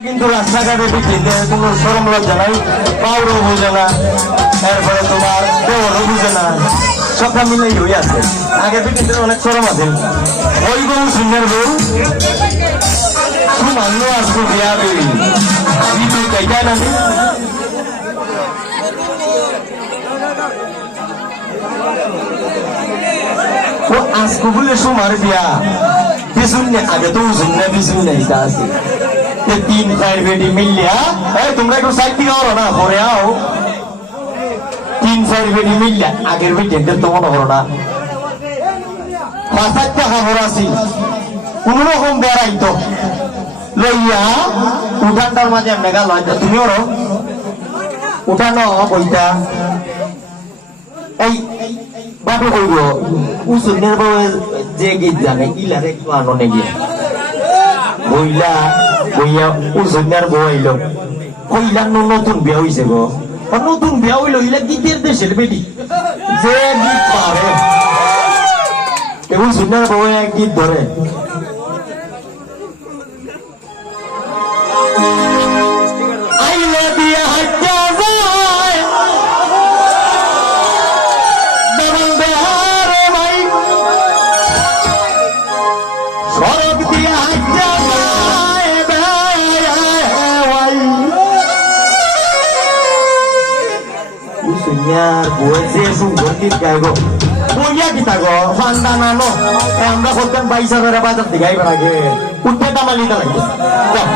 কিন্তু রাস্তাঘাটে বিক্রিতে কোনো সরম লজ্জা নাই পাউরও বোঝে না এরপরে তোমার দেওয়ারও বুঝে না সবটা মিলেই হয়ে আছে। আগে বিক্রিতে অনেক সরম আছে। ওই বউ সুন্দর বউ, সুমান্য আসব বিয়া বেরি বিদ্যুৎ কাইটা না ও আজকে বলে সুমার বিয়া। পিছন আগে তো না পিছন না এটা আছে। সাথে তিন চার বেটি মিললিয়া হ্যাঁ? এই, তোমরা একটু সাইড থেকে না পরে আও। তিন চার বেটি মিললিয়া আগের বেটি এটা তো মনে হলো না। পাঁচার টাকা ভরাছি কোন রকম বেড়াইতো লইয়া, উঠানটার মাঝে এমনি গাল হয় তুমি ওরো উঠানো ওইটা এই বাবু কইব উসুনের বউ যে গীত জানে, ইলারে একটু আনো নেগে। বইলা বইয়া উজুনার বইল কইলা নতুন বিয়া হইছে গো নতুন বিয়া হইল ইলা গীতের দেশের বেটি যে গীত পারে এবং সুনার বউ গীত ধরে উসুনিয়ার বই যে সুন্দর গীত গাইব বইয়া গীতা গো ফান্দা নানো আমরা করতাম বাইশ হাজার বাজার দিকে আইবার আগে উঠতে দামালিটা লাগে যাও।